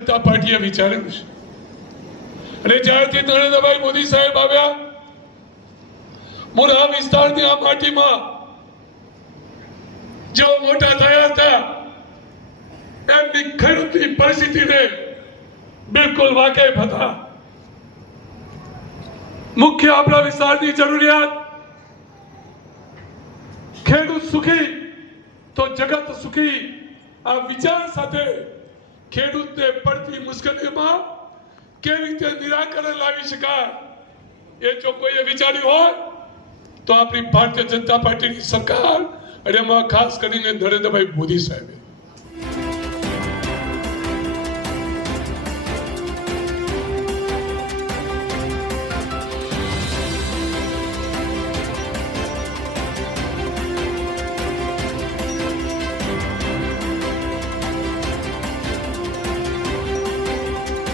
જનતા પાર્ટીએ વિચાર્યું છે. અને જ્યારથી નરેન્દ્રભાઈ મોદી સાહેબ આવ્યા, મોરા વિસ્તારની આ પાર્ટીમાં જેઓ મોટા થયા હતા, એમની ખેડૂતની પરિસ્થિતિને બિલકુલ વાકેફ હતા. મુખ્ય આપણા વિસ્તારની જરૂરિયાત, ખેડૂત સુખી તો જગત સુખી, આ વિચાર સાથે ખેડૂતને પડતી મુશ્કેલીમાં કેવી રીતે નિરાકરણ લાવી શકાય એ જો કોઈએ વિચાર્યું હોય, તો આપણી ભારતીય જનતા પાર્ટીની સરકાર, અને એમાં ખાસ કરીને નરેન્દ્રભાઈ મોદી સાહેબે